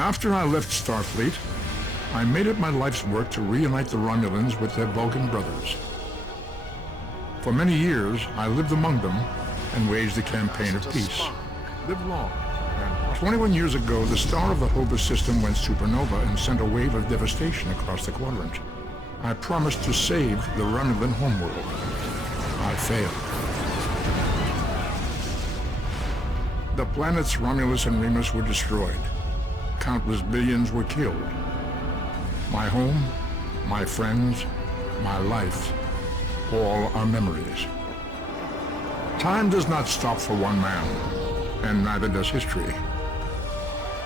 After I left Starfleet, I made it my life's work to reunite the Romulans with their Vulcan brothers. For many years, I lived among them and waged a campaign of peace. Live long. 21 years ago, the star of the Hova system went supernova and sent a wave of devastation across the quadrant. I promised to save the Romulan homeworld. I failed. The planets Romulus and Remus were destroyed. Countless billions were killed. My home, my friends, my life, all are memories. Time does not stop for one man, and neither does history.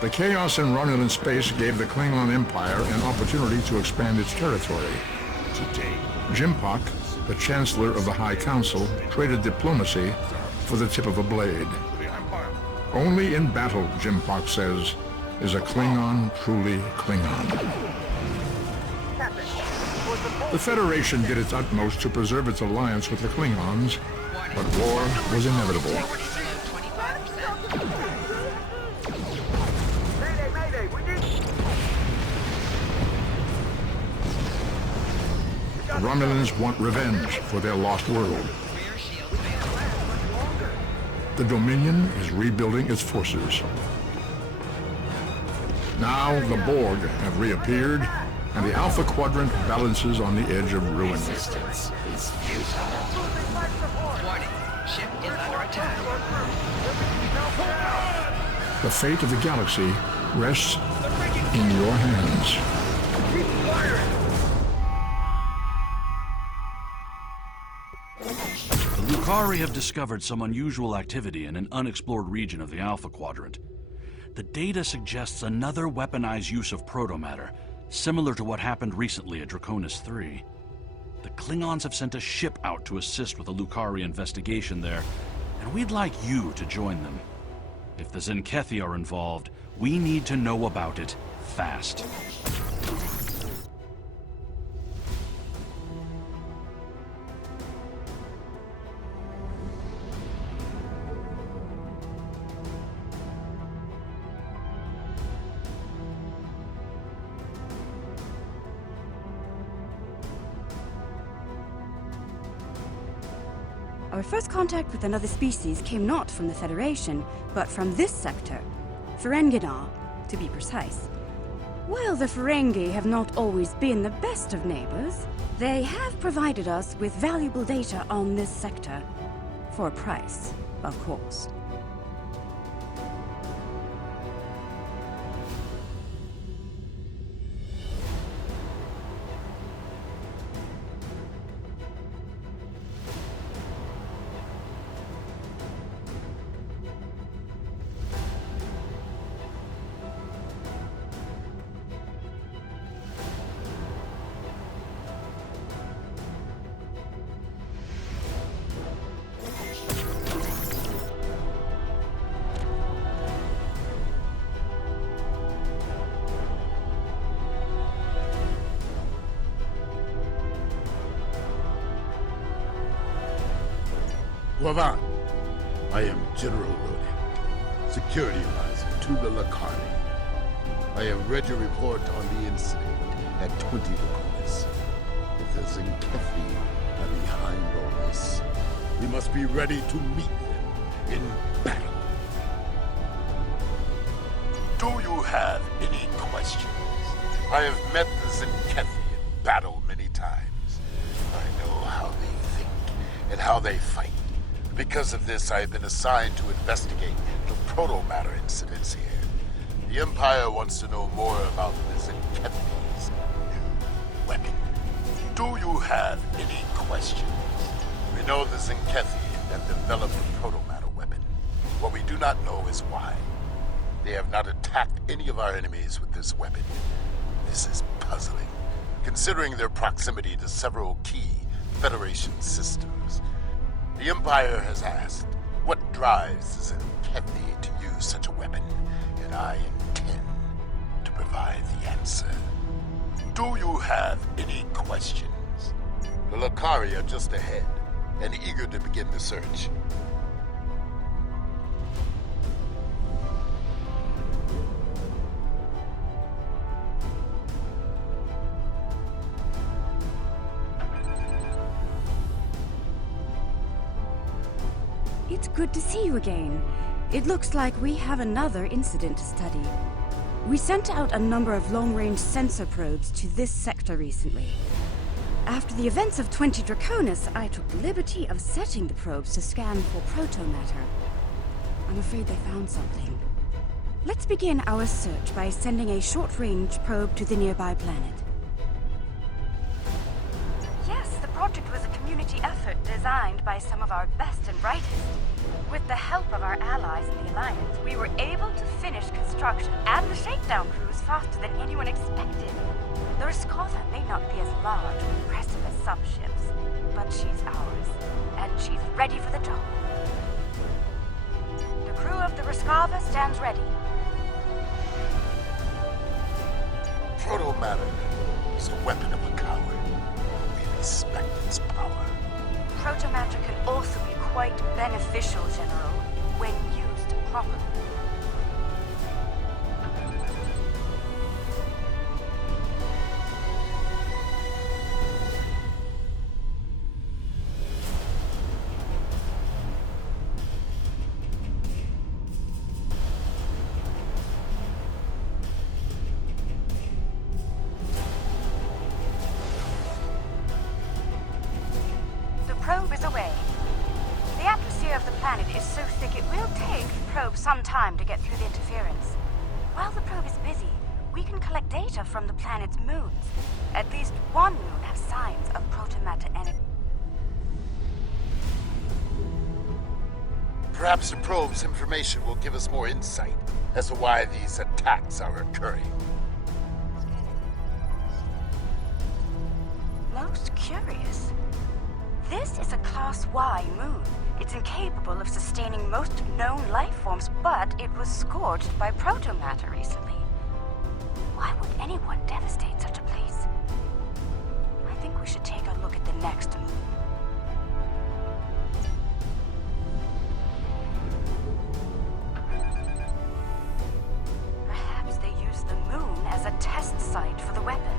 The chaos in Romulan space gave the Klingon Empire an opportunity to expand its territory. Today, Jimpak, the Chancellor of the High Council, traded diplomacy for the tip of a blade. Only in battle, Jimpak says, is a Klingon truly Klingon. The Federation did its utmost to preserve its alliance with the Klingons, but war was inevitable. The Romulans want revenge for their lost world. The Dominion is rebuilding its forces. Now the Borg have reappeared, and the Alpha Quadrant balances on the edge of ruin. Resistance is futile. Warning, ship is under attack. The fate of the galaxy rests in your hands. Keep firing! The Lucari have discovered some unusual activity in an unexplored region of the Alpha Quadrant. The data suggests another weaponized use of protomatter, similar to what happened recently at Draconis 3. The Klingons have sent a ship out to assist with the Lucari investigation there, and we'd like you to join them. If the Zenkethi are involved, we need to know about it fast. Our first contact with another species came not from the Federation, but from this sector, Ferenginar, to be precise. While the Ferengi have not always been the best of neighbors, they have provided us with valuable data on this sector, for a price, of course. Wavan, I am General Rodin, Security Advisor to the Lucari. I have read your report on the incident at 20 Draconis. If the Zenkethi are behind all this, we must be ready to meet them in battle. Do you have any questions? I have met the Zenkethi in battle many times. I know how they think and how they fight. Because of this, I have been assigned to investigate the protomatter incidents here. The Empire wants to know more about the Zenkethi's new weapon. Do you have any questions? We know the Zenkethi have developed a protomatter weapon. What we do not know is why. They have not attacked any of our enemies with this weapon. This is puzzling, considering their proximity to several key Federation systems. The Empire has asked, what drives the Zenkethi to use such a weapon? And I intend to provide the answer. Do you have any questions? The Lucari are just ahead, and eager to begin the search. It's good to see you again. It looks like we have another incident to study. We sent out a number of long-range sensor probes to this sector recently. After the events of 20 Draconis, I took the liberty of setting the probes to scan for protomatter. I'm afraid they found something. Let's begin our search by sending a short-range probe to the nearby planet. Yes, the project was a community effort designed by some of our best and brightest. With the help of our allies in the Alliance, we were able to finish construction and the shakedown cruise faster than anyone expected. The Riskova may not be as large or impressive as some ships, but she's ours, and she's ready for the job. The crew of the Riskova stands ready. Protomatter is a weapon of a coward. We respect its power. Protomatter can also be quite beneficial, General, when used properly. The probe is away. The atmosphere of the planet is so thick it will take the probe some time to get through the interference. While the probe is busy, we can collect data from the planet's moons. At least one moon has signs of protomatter energy. Perhaps the probe's information will give us more insight as to why these attacks are occurring. Most curious. This is a Class Y moon. It's incapable of sustaining most known life forms, but it was scorched by protomatter recently. Why would anyone devastate such a place? I think we should take a look at the next moon. Perhaps they used the moon as a test site for the weapon.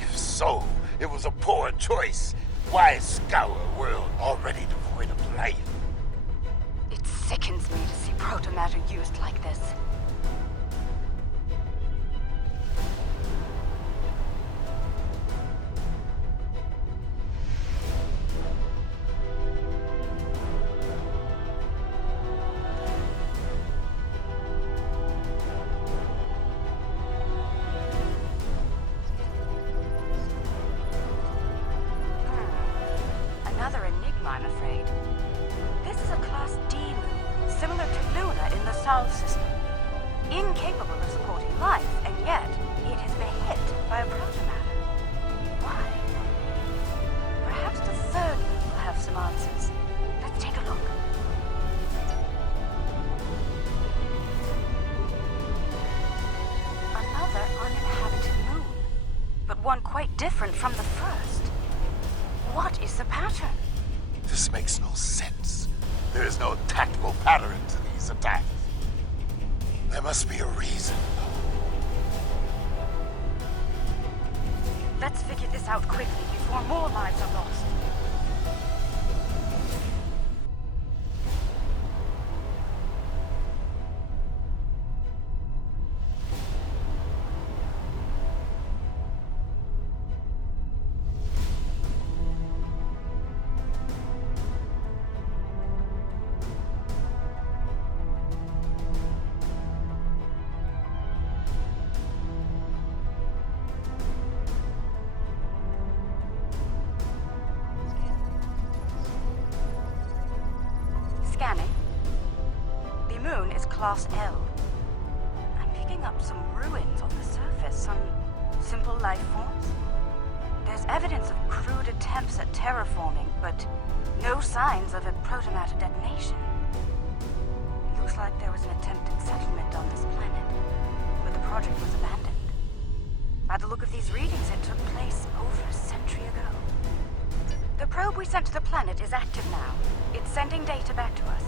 If so, it was a poor choice. Why scour a world already devoid of life? It sickens me to see protomatter used like this. Another enigma, I'm afraid. This is a Class D moon, similar to Luna in the Sol system. Incapable of supporting life, and yet it has been hit by a protomatter. Why? Perhaps the third moon will have some answers. Let's take a look. Another uninhabited moon, but one quite different from the first. What is the pattern? This makes no sense. There is no tactical pattern to these attacks. There must be a reason. Let's figure this out quickly before more lives are lost. Scanning. The moon is Class L. I'm picking up some ruins on the surface, some simple life forms. There's evidence of crude attempts at terraforming, but no signs of a protomatter detonation. It looks like there was an attempted settlement on this planet, but the project was abandoned. By the look of these readings, it took place over a century ago. The probe we sent to the planet is active now. It's sending data back to us.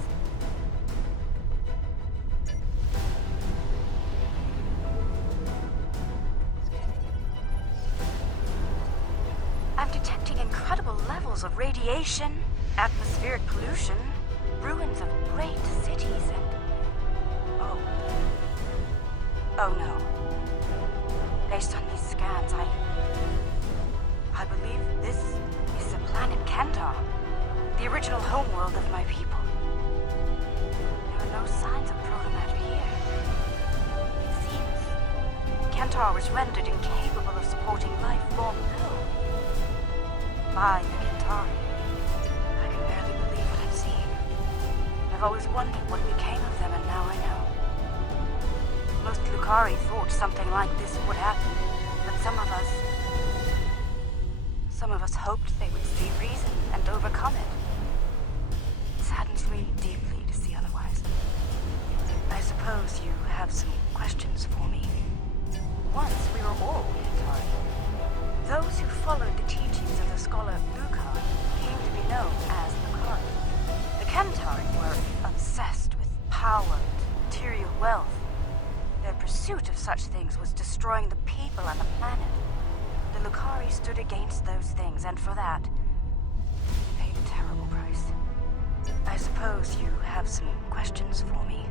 I'm detecting levels of radiation, atmospheric pollution, ruins of great cities, and... Oh no. Based on these scans, I believe this is the planet Kentar, the original homeworld of my people. There are no signs of protomatter here. It seems Kentar was rendered incapable of supporting life long ago. By the Kentari. I can barely believe what I'm seeing. I've always wondered what became of them, and now I know. Most Lukari thought something like this would happen, but some of us hoped they would see reason and overcome it. It saddens me deeply to see otherwise. I suppose you have some questions for me. Once we were all Kentari. Those who followed the teachings of the scholar Lukar came to be known as Lukari. The Kentari were obsessed with power and material wealth. Their pursuit of such things was destroying the people and the planet. The Lukari stood against those things, and for that, they paid a terrible price. I suppose you have some questions for me.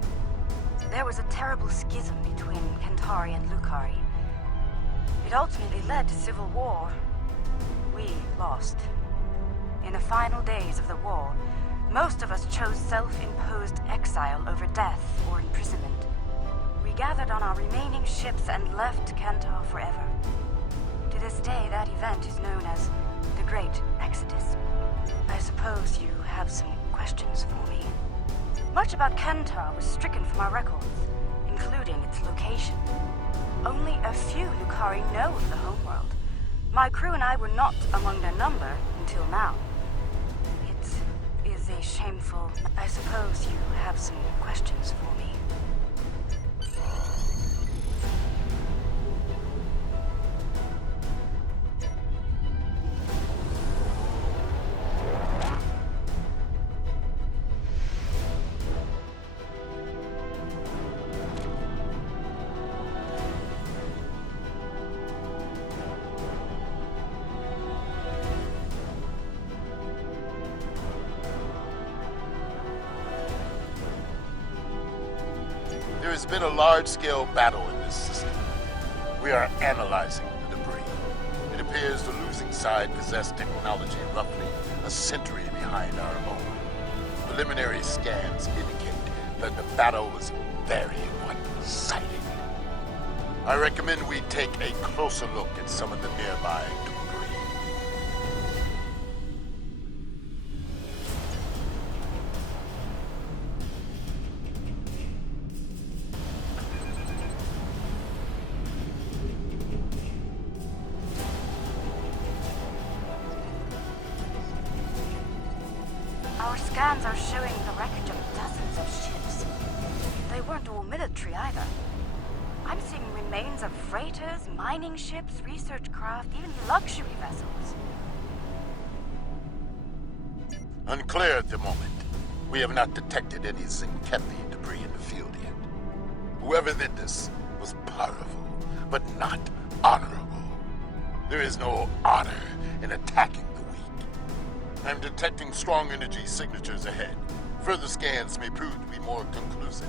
There was a terrible schism between Kentari and Lukari. It ultimately led to civil war. We lost. In the final days of the war, most of us chose self-imposed exile over death or imprisonment. We gathered on our remaining ships and left Kentar forever. To this day, that event is known as the Great Exodus. I suppose you have some questions for me. Much about Kentar was stricken from our records, including its location. Only a few Lukari know of the homeworld. My crew and I were not among their number until now. It is a shameful... I suppose you have some questions for me. There has been a large-scale battle in this system. We are analyzing the debris. It appears the losing side possessed technology roughly a century behind our own. Preliminary scans indicate that the battle was very one-sided. I recommend we take a closer look at some of the nearby debris. Our scans are showing the wreckage of dozens of ships. They weren't all military either. I'm seeing remains of freighters, mining ships, research craft, even luxury vessels. Unclear at the moment. We have not detected any Zinkethi debris in the field yet. Whoever did this was powerful, but not honorable. There is no honor in attacking the weak. I'm detecting strong energy signatures ahead. Further scans may prove to be more conclusive.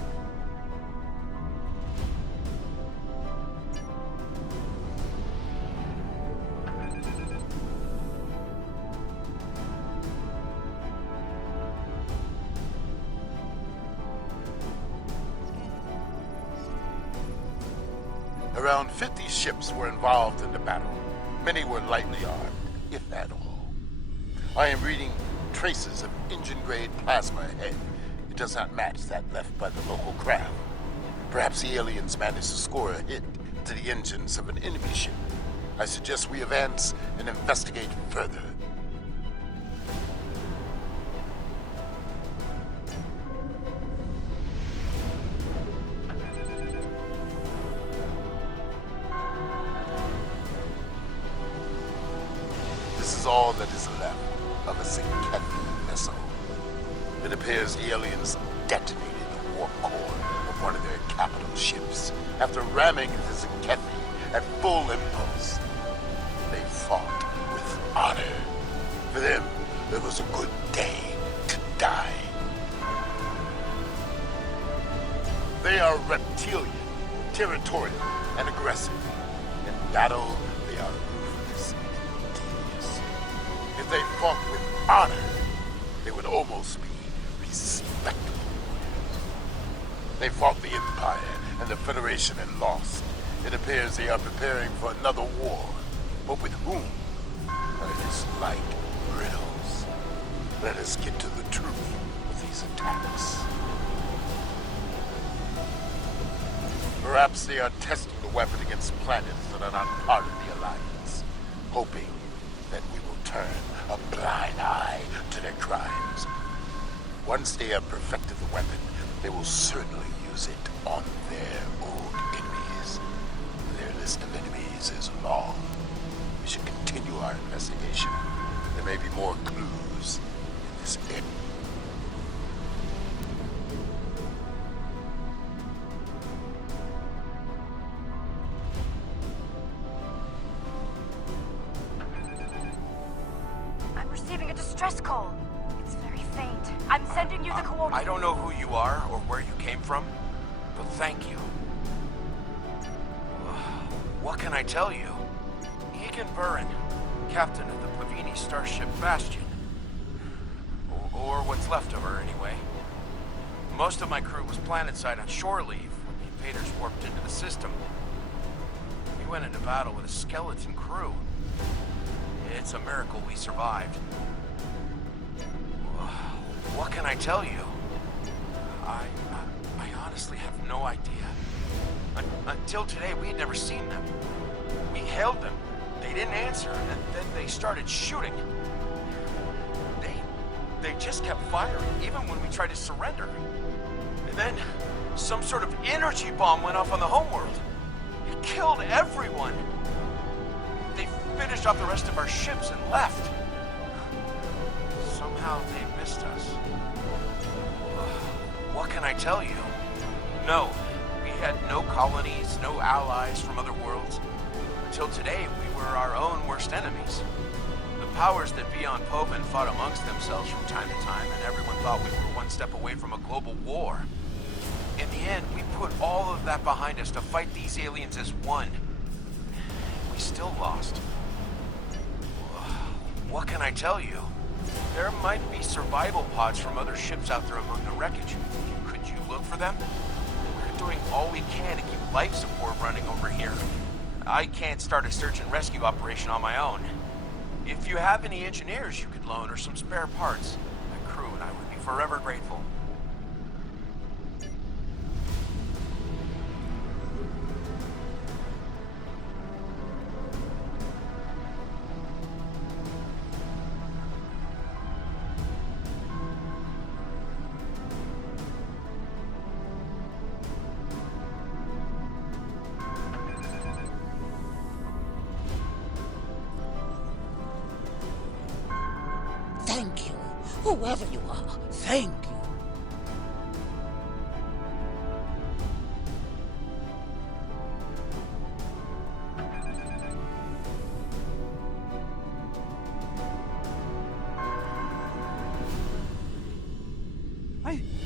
Around 50 ships were involved in the battle. Many were lightly armed, if at all. I am reading traces of engine-grade plasma ahead. It does not match that left by the local craft. Perhaps the aliens managed to score a hit to the engines of an enemy ship. I suggest we advance and investigate further. This is all that is left of a Zinkethi vessel. It appears the aliens detonated the warp core of one of their capital ships after ramming the Zinkethi at full impulse. They fought with honor. For them, territorial and aggressive. In battle, they are ruthless and devious. If they fought with honor, they would almost be respectable warriors. They fought the Empire and the Federation and lost. It appears they are preparing for another war. But with whom? It is like riddles. Let us get to the truth of these attacks. Perhaps they are testing the weapon against planets that are not part of the Alliance, hoping that we will turn a blind eye to their crimes. Once they have perfected the weapon, they will certainly use it on their old enemies. Their list of enemies is long. We should continue our investigation. There may be more clues in this area. I'm receiving a distress call. It's very faint. I'm sending you the coordinates. I don't know who you are or where you came from, but thank you. What can I tell you? Egan Burin, captain of the Plavini starship Bastion. Or what's left of her, anyway. Most of my crew was planetside on shore leave when the invaders warped into the system. We went into battle with a skeleton crew. It's a miracle we survived. What can I tell you? I honestly have no idea. Until today, we had never seen them. We hailed them. They didn't answer, and then they started shooting. They just kept firing, even when we tried to surrender. And then, some sort of energy bomb went off on the homeworld. It killed everyone. They finished off the rest of our ships and left. Somehow they missed us. What can I tell you? No, we had no colonies, no allies from other worlds. Until today, we were our own worst enemies. The powers that be on Poven fought amongst themselves from time to time, and everyone thought we were one step away from a global war. In the end, we put all of that behind us to fight these aliens as one. We still lost. What can I tell you? There might be survival pods from other ships out there among the wreckage. Could you look for them? We're doing all we can to keep life support running over here. I can't start a search and rescue operation on my own. If you have any engineers you could loan or some spare parts, my crew and I would be forever grateful. Thank you, whoever you are. Thank you.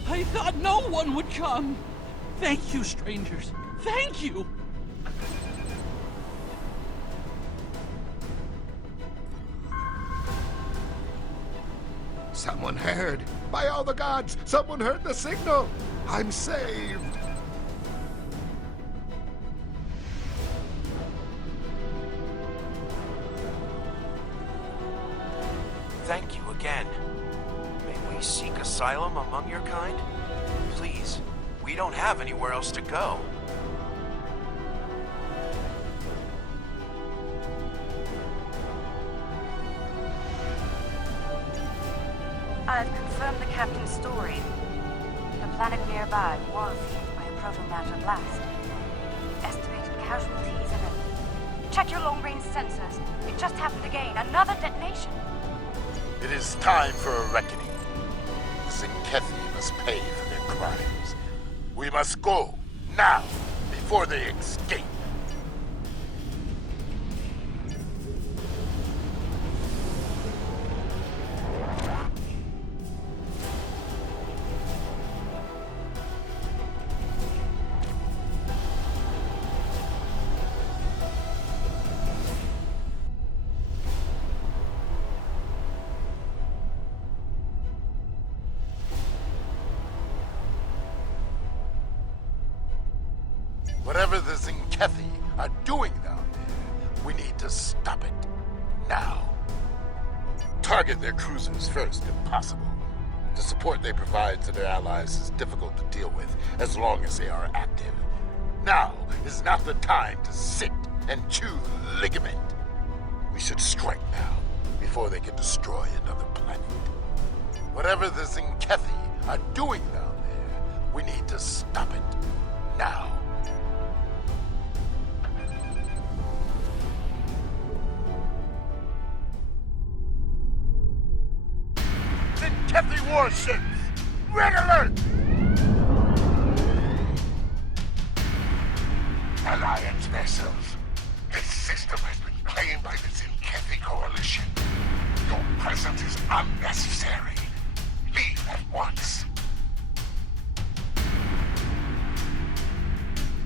I thought no one would come. Thank you, strangers. Thank you. Someone heard. By all the gods, someone heard the signal. I'm saved. Thank you again. May we seek asylum among your kind? Please, we don't have anywhere else to go. I've confirmed the captain's story. The planet nearby was hit by a proto-matter blast. Estimated casualties and check your long-range sensors. It just happened again. Another detonation. It is time for a reckoning. The Zinkethi must pay for their crimes. We must go, now, before they escape. Whatever the Zinkethi are doing down there, we need to stop it. Now. Target their cruisers first, if possible. The support they provide to their allies is difficult to deal with as long as they are active. Now is not the time to sit and chew ligament. We should strike now, before they can destroy another planet. Whatever the Zinkethi are doing down there, we need to stop it. Now. Zinkethi warships! Red alert! Alliance vessels. This system has been claimed by the Zinkethi Coalition. Your presence is unnecessary. Leave at once.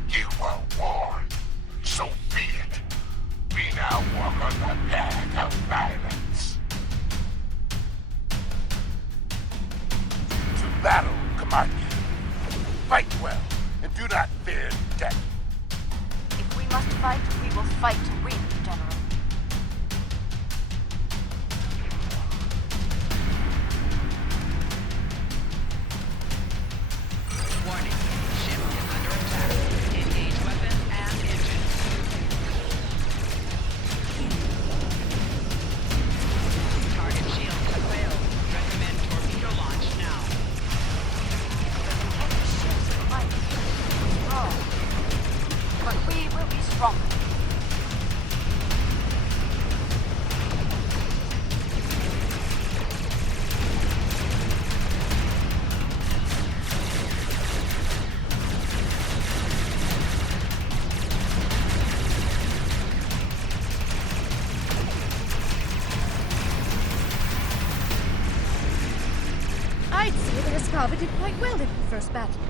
You were warned. So be it. We now walk on the path of violence. To battle, Commander. Fight well, and do not fear death. If we must fight, we will fight to win, General. Warning. Ship is under attack. Engage weapons and engines. Target shields have failed. Recommend torpedo launch now. The ships might be strong, but we will be stronger. I'd say the Rescava did quite well in the first battle.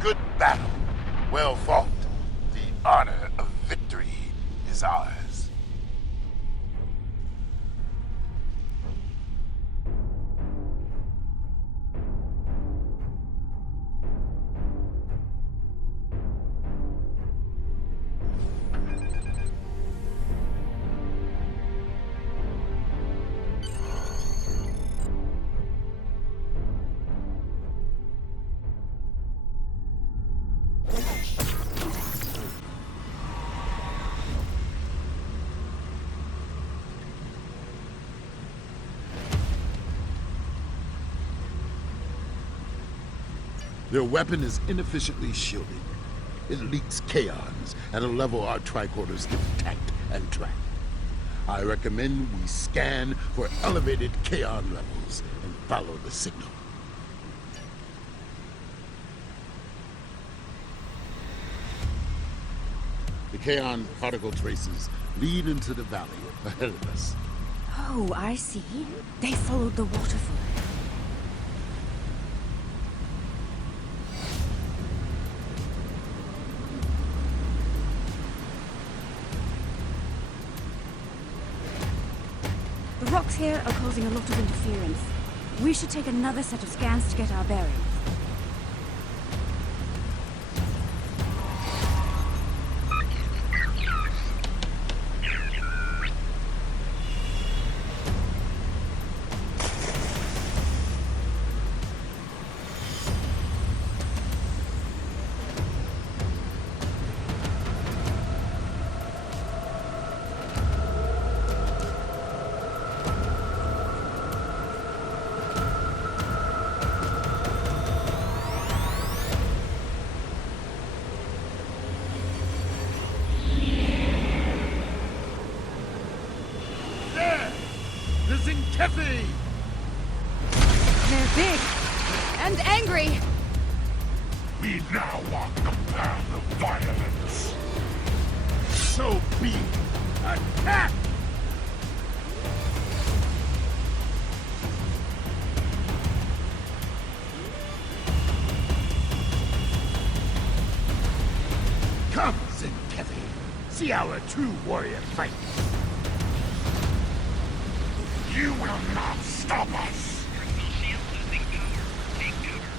Good battle. Well fought. The honor of victory is ours. Their weapon is inefficiently shielded. It leaks kaons at a level our tricorders can detect and track. I recommend we scan for elevated kaon levels and follow the signal. The kaon particle traces lead into the valley ahead of us. Oh, I see. They followed the waterfall. The rocks here are causing a lot of interference. We should take another set of scans to get our bearings. The Zinkethi! They're big and angry. We now walk the path of violence. So be it. Attack! Come, Zinkethi. See our true warrior fight. You will not stop us. Shield losing power. Take cover.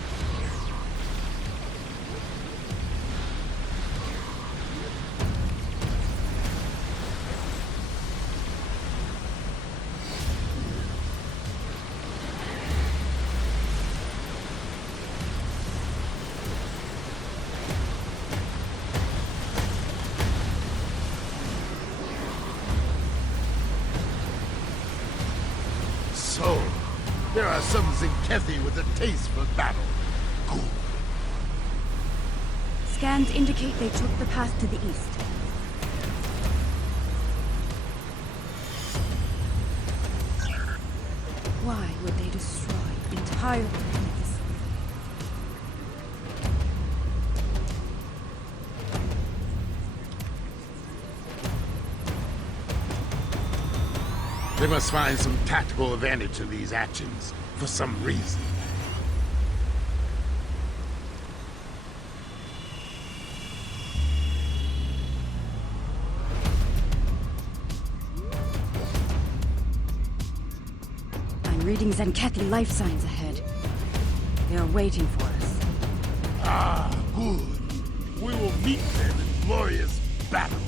So, there are some Zenkethi with a taste for battle. Good. Scans indicate they took the path to the east. Why would they destroy entire planets? They must find some tactical advantage in these actions, for some reason. I'm reading Zenkethi life signs ahead. They are waiting for us. Ah, good. We will meet them in glorious battle.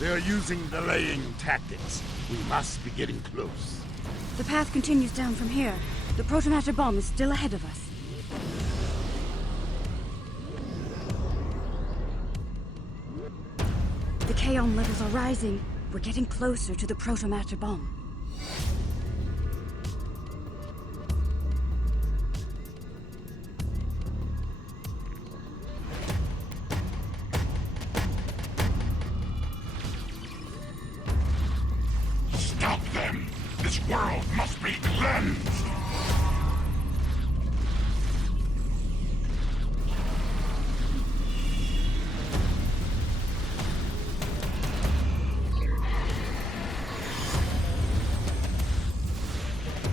They are using delaying tactics. We must be getting close. The path continues down from here. The protomatter bomb is still ahead of us. The Kaon levels are rising. We're getting closer to the protomatter bomb. Stop them! This world must be cleansed!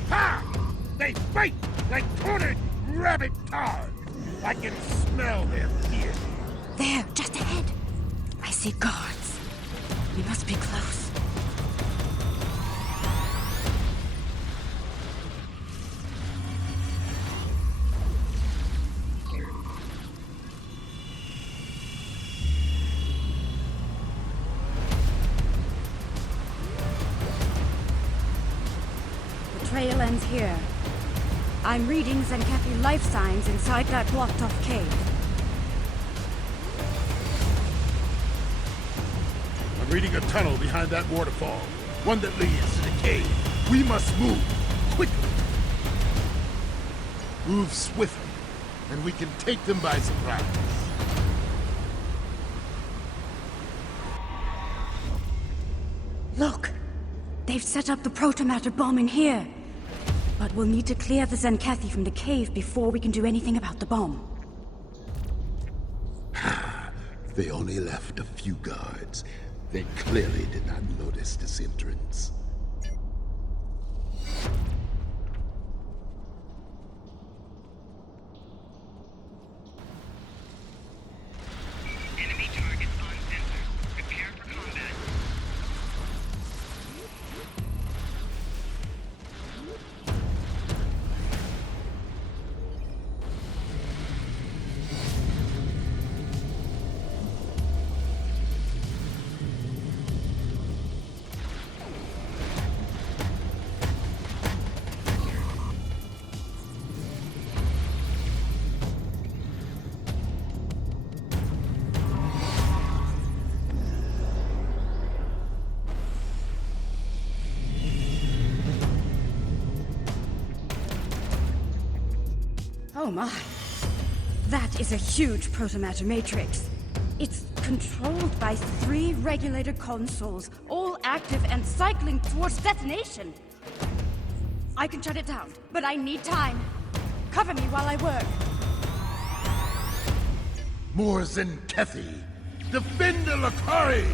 Ha! They fight like cornered rabbit tar. I can smell their fear. There, just ahead. I see guards. We must be close. The trail ends here. I'm reading Zenkethi life signs inside that blocked-off cave. I'm reading a tunnel behind that waterfall. One that leads to the cave. We must move quickly. Move swiftly, and we can take them by surprise. Look! They've set up the protomatter bomb in here. But we'll need to clear the Zenkethi from the cave before we can do anything about the bomb. They only left a few guards. They clearly did not notice this entrance. Enemy targets on sensor. Prepare for combat. Oh my. That is a huge protomatter matrix. It's controlled by 3 regulator consoles, all active and cycling towards detonation. I can shut it down, but I need time. Cover me while I work. More Zenkethi! Defend the Lakari!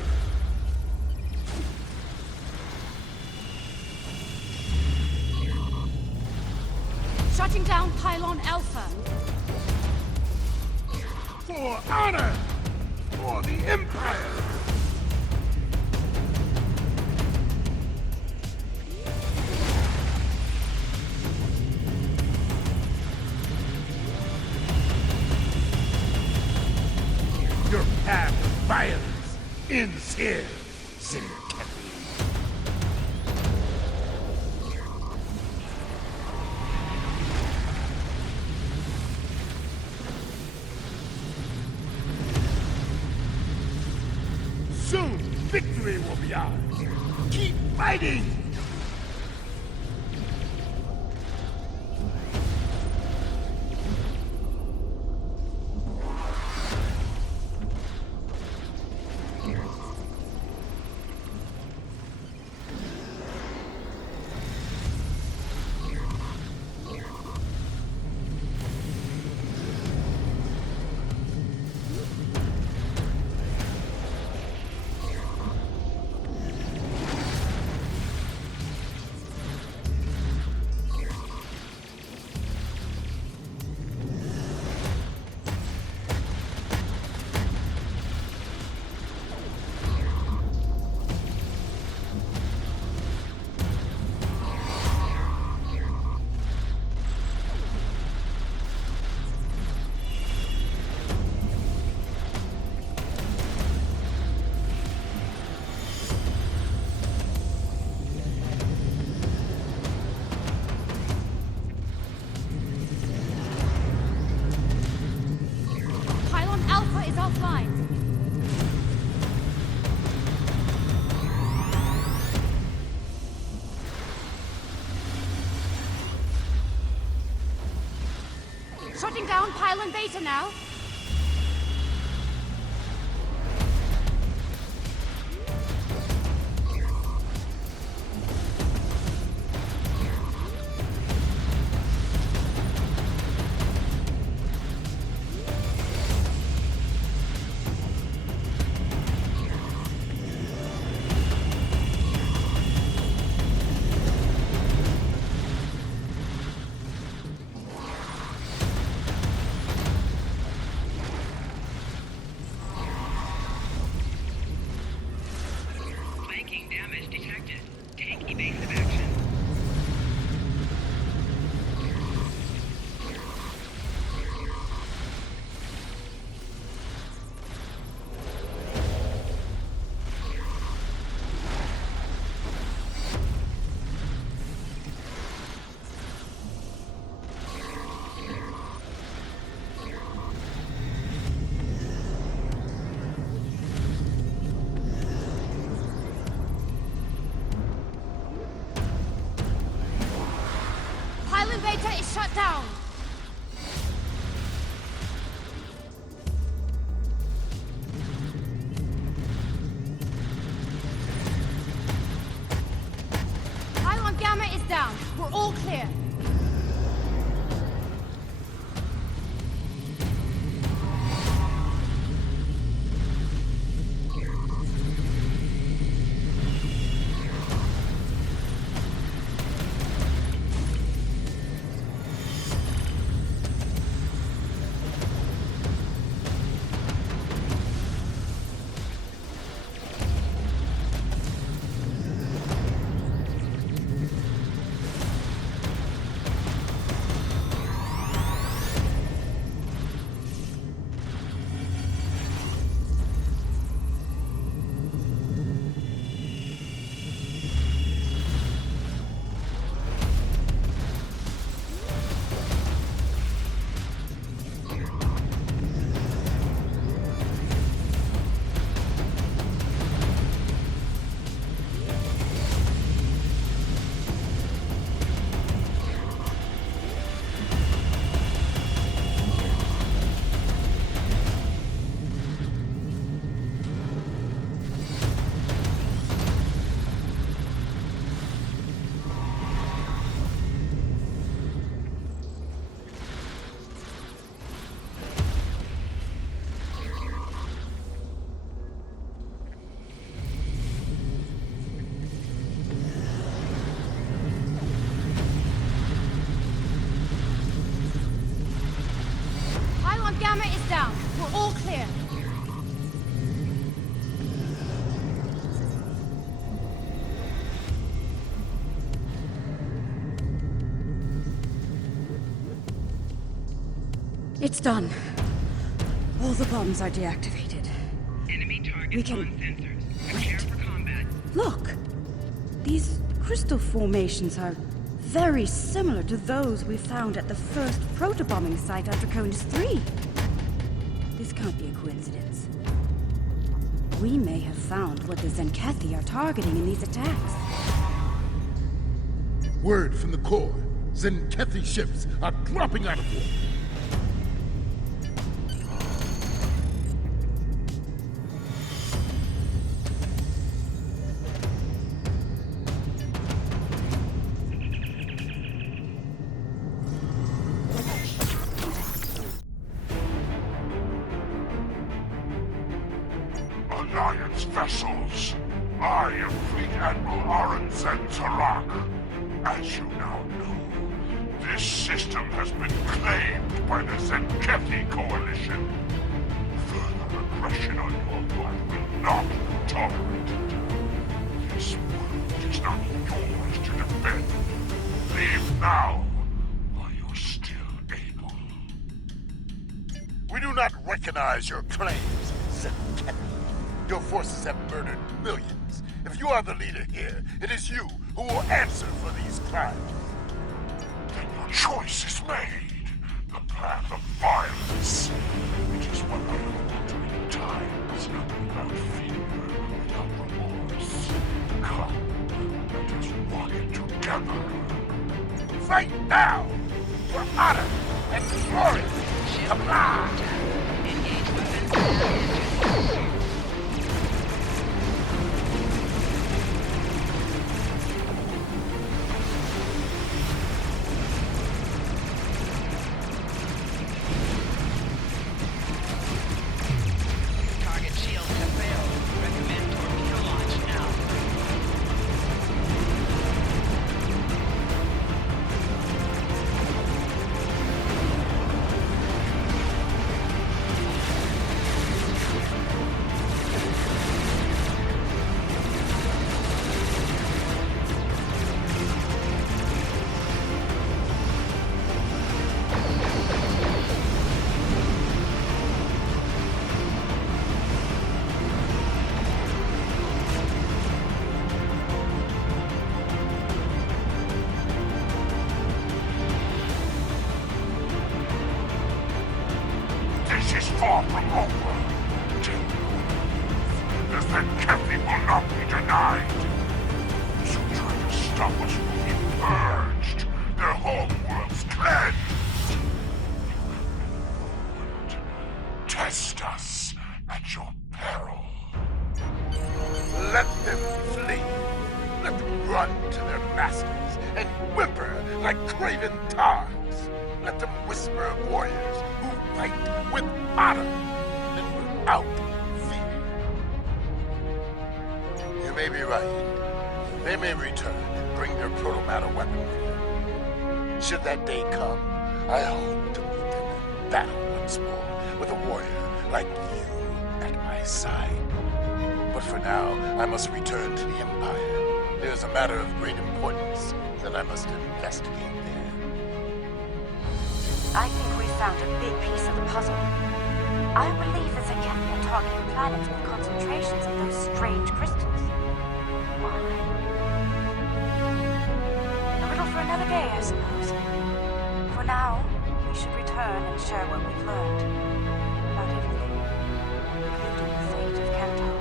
Shutting down Pylon Alpha. For honor! for the Empire! Your path of violence ends here, Zinkethi. Soon, victory will be ours. Keep fighting! Shutting down Pylon Beta now. Damage detected. Take evasive action. Pylon Beta is shut down. Pylon Gamma is down. We're all clear. Gamma is down. We're all clear. It's done. All the bombs are deactivated. Enemy target We can... on sensors. Prepare for combat. Look! These crystal formations are very similar to those we found at the first protobombing site on Draconis 3. This can't be a coincidence. We may have found what the Zenkethi are targeting in these attacks. Word from the core. Zenkethi ships are dropping out of war. Alliance vessels. I am Fleet Admiral Aurenzan Tarak. As you now know, this system has been claimed by the Zenkethi Coalition. Further aggression on your part will not be tolerated. This world is not yours to defend. Leave now, while you're still able. We do not recognize your claims, Zenkethi. Your forces have murdered millions. If you are the leader here, it is you who will answer for these crimes. Then your choice is made. The path of violence. It is what I have done many times, without fear, without remorse. Come, let us walk it together. Fight now! For honor and glory! Come on! Engage weapons. far from over. The Zenkethi will not be denied. Those who try to stop us will be purged, their homeworlds cleansed. Test us at your peril. Let them flee. Let them run to their masters and whimper like craven tards. Let them whisper warriors who fight with honor and without fear. You may be right. They may return and bring their proto-matter weaponry. Should that day come, I hope to meet them in battle once more with a warrior like you at my side. But for now, I must return to the Empire. There's a matter of great importance that I must investigate there. I think we found a big piece of the puzzle. I believe the Zenkethi are targeting planets with concentrations of those strange crystals. Why? A riddle for another day, I suppose. For now, we should return and share what we've learned about everything, including the fate of Kentar.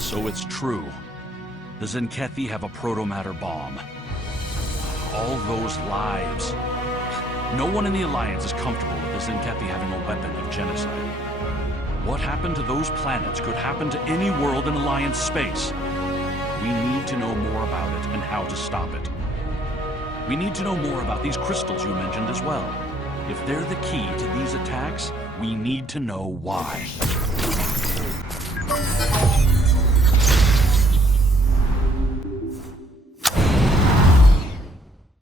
So it's true. The Zenkethi have a proto-matter bomb. All those lives. No one in the Alliance is comfortable with the Zenkethi having a weapon of genocide. What happened to those planets could happen to any world in Alliance space. We need to know more about it and how to stop it. We need to know more about these crystals you mentioned as well. If they're the key to these attacks, we need to know why.